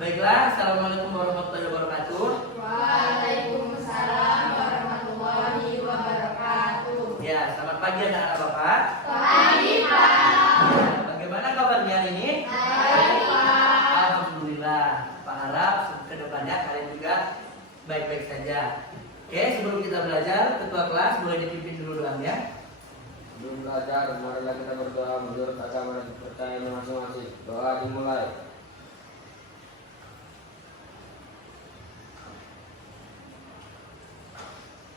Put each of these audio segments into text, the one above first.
Baiklah, assalamualaikum warahmatullahi wabarakatuh. Waalaikumsalam warahmatullahi wabarakatuh. Ya, selamat pagi anak-anak Bapak. Pagi, Pak. Bagaimana kabarnya hari ini? Baik, Pak. Alhamdulillah. Pak harap ke depannya kalian juga baik-baik saja. Oke, sebelum kita belajar, ketua kelas boleh dipimpin dulu doanya. Sebelum belajar, marilah kita berdoa menurut agama dan kepercayaan masing-masing. Doa dimulai.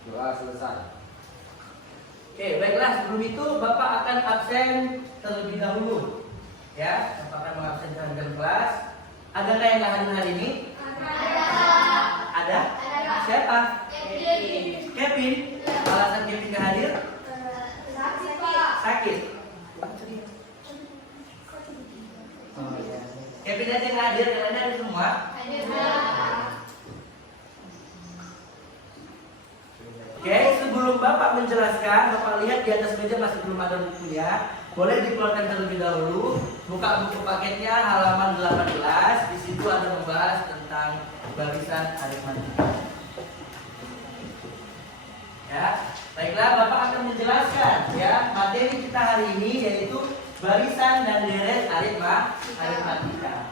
Doa selesai. Oke, baiklah, sebelum itu Bapak akan absen terlebih dahulu. Ya, Bapak akan mengabsenkan kelas. Adakah yang hadir hari ini? Ada? Siapa? Kevin. Alasan Kevin nggak hadir? Sakit, Pak. Sakit. Oh, ya. Kevin aja nggak hadir, yang lainnya ada semua. Oke, sebelum Bapak menjelaskan, Bapak lihat di atas meja masih belum ada bukunya. Boleh dikeluarkan terlebih dahulu. Buka buku paketnya halaman 18. Di situ ada membahas tentang barisan aritmatika. Ya, baiklah, Bapak akan menjelaskan ya materi kita hari ini yaitu barisan dan deret aritmatika.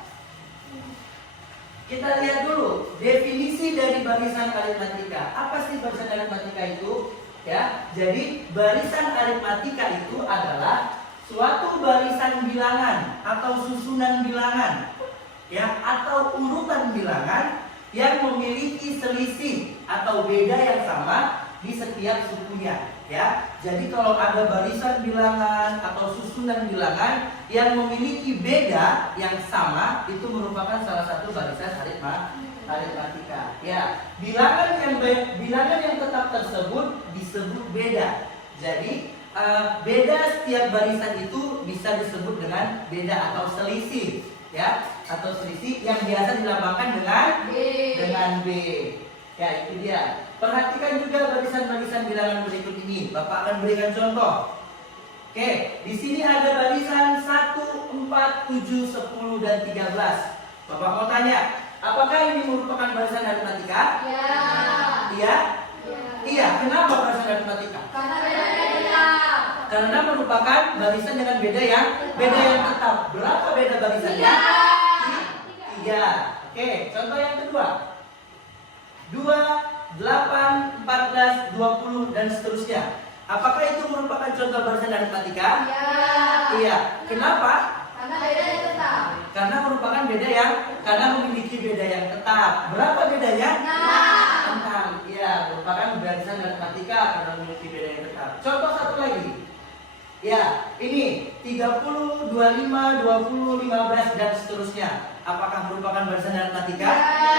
Kita lihat dulu definisi dari barisan aritmatika. Apa sih barisan aritmatika itu? Ya, jadi barisan aritmatika itu adalah suatu barisan bilangan atau susunan bilangan, ya, atau urutan bilangan yang memiliki selisih atau beda yang sama di setiap sukunya, ya. Jadi kalau ada barisan bilangan atau susunan bilangan yang memiliki beda yang sama, itu merupakan salah satu barisan aritmatika. Ya, bilangan yang tetap tersebut disebut beda. Jadi beda setiap barisan itu bisa disebut dengan beda atau selisih, ya, atau selisih yang biasa dilambangkan dengan B. Ya, itu dia. Perhatikan juga barisan-barisan bilangan berikut ini. Bapak akan berikan contoh. Oke, di sini ada barisan 1, 4, 7, 10 dan 13. Bapak mau tanya, apakah ini merupakan barisan aritmatika? Ya. Iya? Iya, kenapa barisan aritmatika? Karena beda-beda. Karena merupakan barisan dengan beda yang tetap. Berapa beda barisannya? 3. Oke, contoh yang kedua. 2, 8, 14, 20 dan seterusnya. Apakah itu merupakan contoh barisan aritmatika? Ya. Iya. Kenapa? Karena bedanya tetap. Karena merupakan karena memiliki beda yang tetap. Berapa bedanya? 6. Iya, merupakan barisan aritmatika karena memiliki beda yang tetap. Contoh satu lagi. Ya, ini 30, 25, 20, 15 dan seterusnya. Apakah merupakan barisan aritmatika? Ya.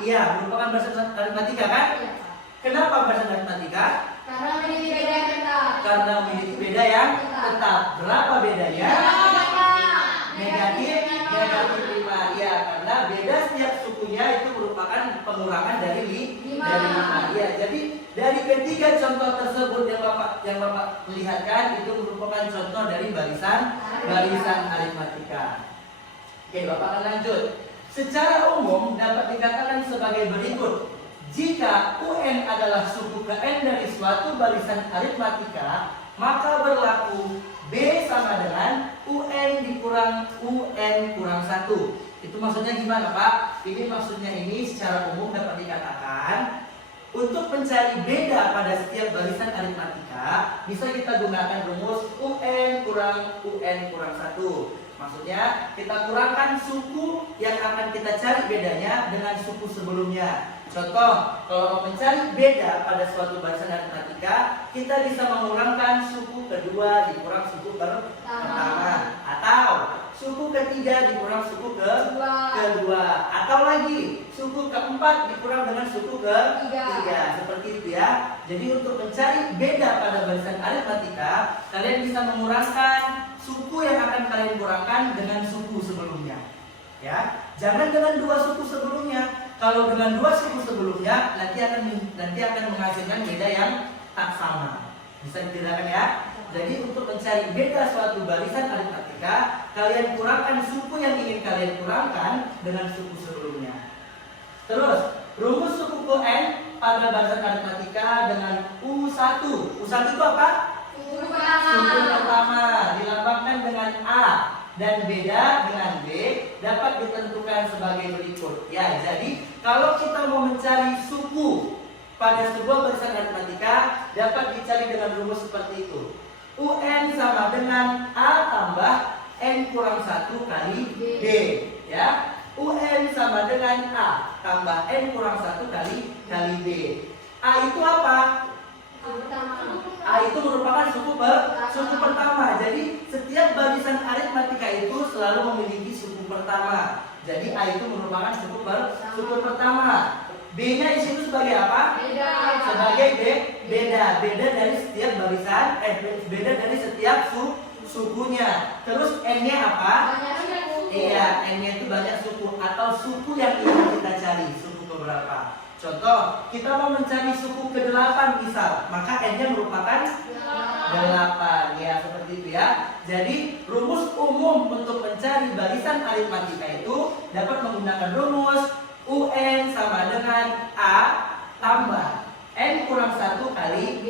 Iya, merupakan barisan aritmatika kan? Ya. Kenapa barisan aritmatika? Karena memiliki beda yang tetap. Karena memiliki beda yang tetap. Berapa bedanya? Negatif 5. Ya, karena beda setiap sukunya itu merupakan pengurangan dari 5. Ya, jadi dari ketiga contoh tersebut yang Bapak lihatkan itu merupakan contoh dari barisan aritmatika. Oke, Bapak akan lanjut. Secara umum dapat dikatakan sebagai berikut. Jika UN adalah suku ke N dari suatu barisan aritmatika, maka berlaku B sama dengan UN dikurang UN kurang 1. Itu maksudnya gimana, Pak? Ini maksudnya secara umum dapat dikatakan untuk mencari beda pada setiap barisan aritmatika, bisa kita gunakan rumus UN kurang UN kurang 1. Maksudnya kita kurangkan suku yang akan kita cari bedanya dengan suku sebelumnya. Contoh, kalau mau mencari beda pada suatu barisan aritmatika, kita bisa mengurangkan suku kedua dikurang suku pertama, atau suku ketiga dikurang suku kedua, atau lagi suku keempat dikurang dengan suku ketiga. Seperti itu ya. Jadi untuk mencari beda pada barisan aritmatika, kalian bisa mengurangkan suku yang akan kalian kurangkan dengan suku sebelumnya. Ya, jangan dengan dua suku sebelumnya. Kalau dengan dua suku sebelumnya nanti akan menghasilkan beda yang tak sama. Bisa dibedakan ya. Jadi untuk mencari beda suatu barisan aritmatika, kalian kurangkan suku yang ingin kalian kurangkan dengan suku sebelumnya. Terus, rumus suku UN pada barisan aritmatika dengan U1. U1 itu apa? Suku Suku pertama. pertama dilambangkan dengan A dan beda dengan B dapat ditentukan sebagai berikut. Ya, jadi kalau kita mau mencari suku pada sebuah barisan aritmatika dapat dicari dengan rumus seperti itu. UN sama dengan A tambah N kurang 1 kali B. Ya, UN sama dengan A tambah N kurang 1 kali B. A itu apa? A itu merupakan suku pertama. Jadi setiap barisan aritmatika itu selalu memiliki suku pertama. Jadi A itu merupakan suku pertama. B-nya di situ sebagai apa? Beda. Sebagai beda dari setiap barisan, beda dari setiap sukunya. Terus N-nya apa? Banyak suku. Iya, N-nya itu banyak suku atau suku yang ingin kita cari, suku keberapa. Contoh, kita mau mencari suku ke-8 misal, maka N-nya merupakan 8. Ya, seperti itu ya. Jadi, rumus umum untuk mencari barisan aritmatika itu dapat menggunakan rumus UN sama dengan A tambah N kurang 1 kali B.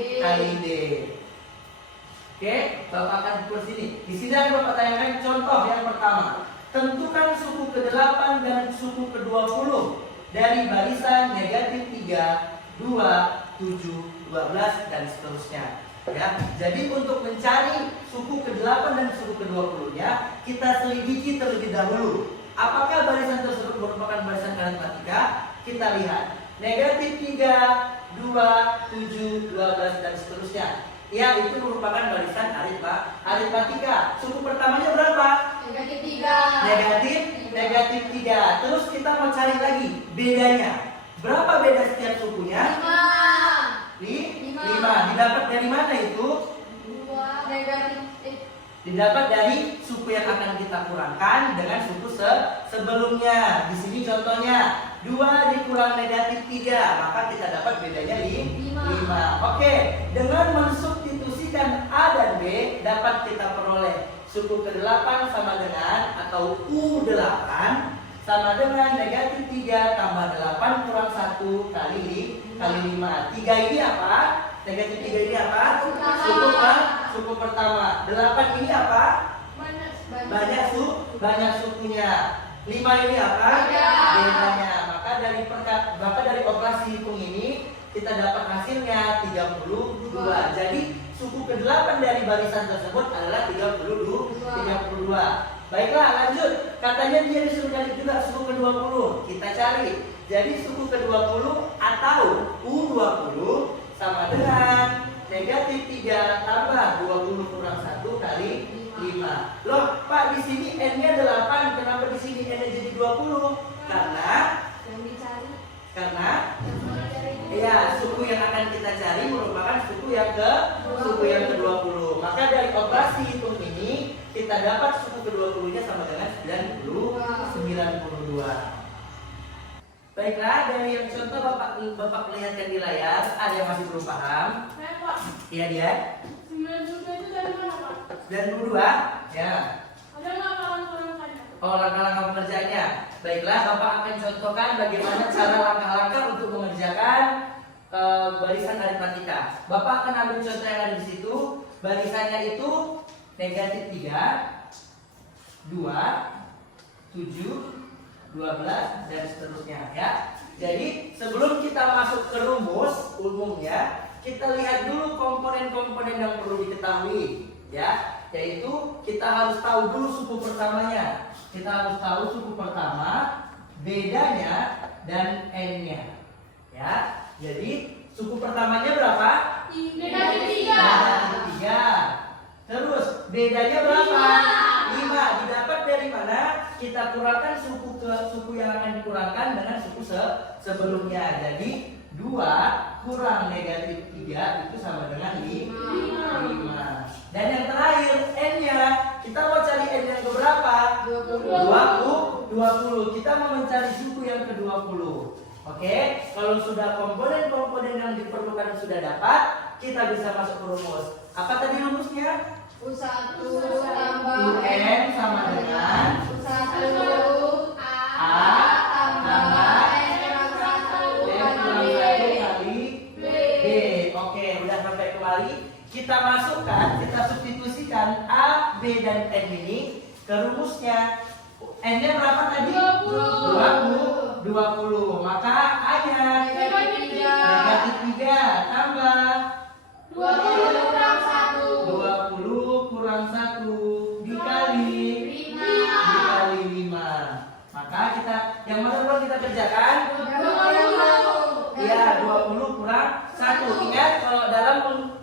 Oke, Bapak akan ukur sini. Di sini akan Bapak tanyakan contoh yang pertama. Tentukan suku ke-8 dan suku ke-20 dari barisan negatif 3, 2, 7, 12 dan seterusnya. Ya, jadi untuk mencari suku ke-8 dan suku ke-20-nya, kita selidiki terlebih dahulu. Apakah barisan tersebut merupakan barisan aritmatika? Kita lihat. Negatif 3, 2, 7, 12 dan seterusnya. Ya, itu merupakan barisan aritmatika. Suku pertamanya berapa? Negatif 3. Negatif 3. Terus kita mau cari lagi bedanya. Berapa beda setiap sukunya? 5. Didapat dari mana itu? 2 negatif. Didapat dari suku yang akan kita kurangkan dengan suku sebelumnya. Di sini contohnya 2 dikurang negatif 3, maka kita dapat bedanya 5. Oke, dengan mensubstitusikan A dan B dapat kita peroleh suku ke-8 sama dengan atau U8 sama dengan negatif 3 tambah 8 kurang 1 kali 5. 3 ini apa? Negatif 3 ini apa? Suku pertama. 8 ini apa? Banyak sukunya. 5 ini apa? Bedanya. Maka dari operasi hitung ini kita dapat hasilnya 32. Jadi suku ke-8 dari barisan tersebut adalah 32. Baiklah, lanjut. Katanya dia disuruh cari juga suku ke-20. Kita cari. Jadi suku ke-20 atau U20 sama dengan negatif 3 tambah 20 kurang 1 kali 5. Loh, Pak, di sini N-nya 8, kenapa di sini N-nya jadi 20? Karena ya, suku yang akan kita cari merupakan suku yang ke-20. Maka dari operasi hitung ini kita dapat suku ke-20-nya sama dengan 92. Baiklah, dari yang contoh Bapak perlihatkan di layar, ada yang masih belum paham? Iya dia. 92 itu dari mana, Pak? 92, ya. Ada nggak langkah-langkahnya? Oh, langkah-langkah pengerjaannya. Baiklah, Bapak akan contohkan bagaimana cara langkah-langkah untuk mengerjakan barisan aritmatika. Bapak akan ambil contoh yang ada di situ. Barisannya itu negatif 3, 2, 7, 12 dan seterusnya ya. Jadi sebelum kita masuk ke rumus umumnya, kita lihat dulu komponen-komponen yang perlu diketahui ya. Yaitu kita harus tahu dulu suku pertamanya. Kita harus tahu suku pertama, bedanya dan N-nya. Ya. Jadi suku pertamanya berapa? Negatif 3. Negatif 3. Terus bedanya berapa? 5. Didapat dari mana? Kita kurangkan suku yang akan dikurangkan dengan suku sebelumnya. Jadi 2 kurang negatif 3 itu sama dengan 5. Dan yang terakhir N-nya, kita mau cari N yang keberapa? 20. Kita mau mencari suku yang ke-20. Oke, kalau sudah komponen-komponen yang diperlukan sudah dapat, kita bisa masuk ke rumus. Apa tadi rumusnya? U1 tambah UN sama dengan U1 A tambah N kurang 1 N kurang 1 kali B. Oke, udah sampai kemari. Kita masukkan, kita substitusikan A, B, dan N ini ke rumusnya. N-nya berapa tadi? 20. Maka A-nya negatif 3 negatif 3 tambah 20 kurang 20 kurang 1 dikali 5. Maka kita yang mana dulu kita kerjakan? 1 Ya, 20 kurang 1. Ingat kalau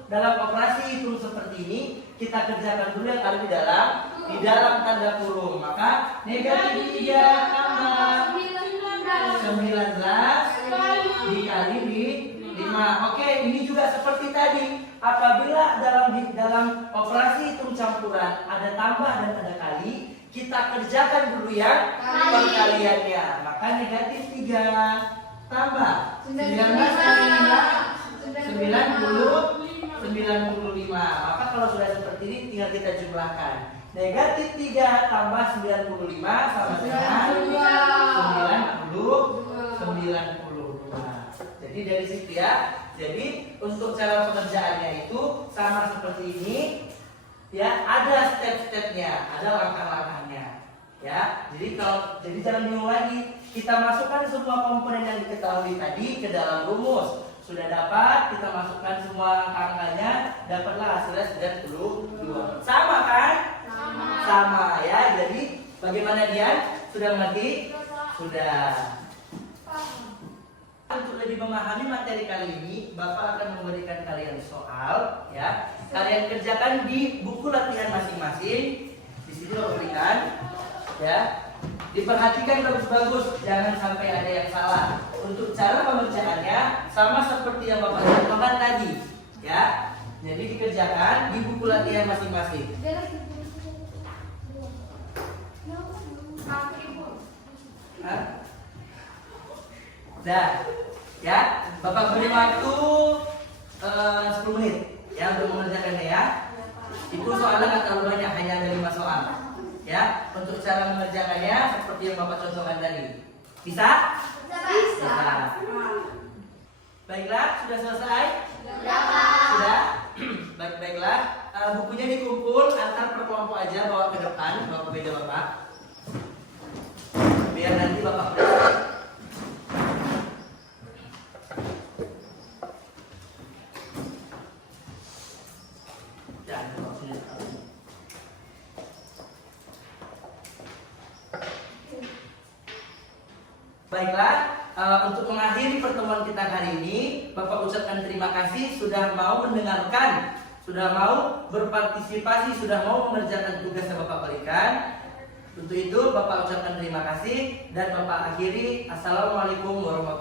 dalam operasi hitung seperti ini, kita kerjakan dulu yang ada di dalam tanda kurung. Maka negatif 3 tambah 19 dikali 5. Oke, ini juga seperti tadi. Apabila dalam operasi hitung campuran ada tambah dan ada kali, kita kerjakan dulu yang perkaliannya. Maka negatif 3 tambah 19 kali 5 95. Maka kalau sudah seperti ini tinggal kita jumlahkan. Negatif 3 tambah 95 sama dengan 92. Jadi dari situ ya. Jadi untuk cara pengerjaannya itu sama seperti ini. Ya, ada step-stepnya, ada langkah-langkahnya. Ya, jadi jangan bingung lagi. Kita masukkan semua komponen yang diketahui tadi ke dalam rumus. Sudah dapat, kita masukkan semua angka-angkanya, dapatlah hasilnya 92. Sama kan? Sama ya. Jadi bagaimana Dian? Sudah mengerti? Sudah. Untuk lebih memahami materi kali ini, Bapak akan memberikan kalian soal, ya. Kalian kerjakan di buku latihan masing-masing. Di sini berikan, ya. Diperhatikan bagus-bagus, jangan sampai ada yang salah. Untuk cara pengerjaannya sama seperti yang Bapak contohkan tadi, ya. Jadi dikerjakan di buku latihan masing-masing. Dah, ya. Bapak beri waktu 10 menit ya untuk mengerjakannya ya. Itu soalnya nggak terlalu banyak, hanya ada 5 soal. Ya, untuk cara mengerjakannya seperti yang Bapak contohkan tadi. Bisa? Bisa. Baiklah, sudah selesai? Sudah? Baiklah. Bukunya dikumpul antar per kelompok aja, bawa ke depan, bawa ke meja Bapak. Biar nanti Bapak belajar. Baiklah, untuk mengakhiri pertemuan kita hari ini, Bapak ucapkan terima kasih sudah mau mendengarkan, sudah mau berpartisipasi, sudah mau mengerjakan tugas yang Bapak berikan. Untuk itu Bapak ucapkan terima kasih dan Bapak akhiri. Assalamualaikum warahmatullahi wabarakatuh.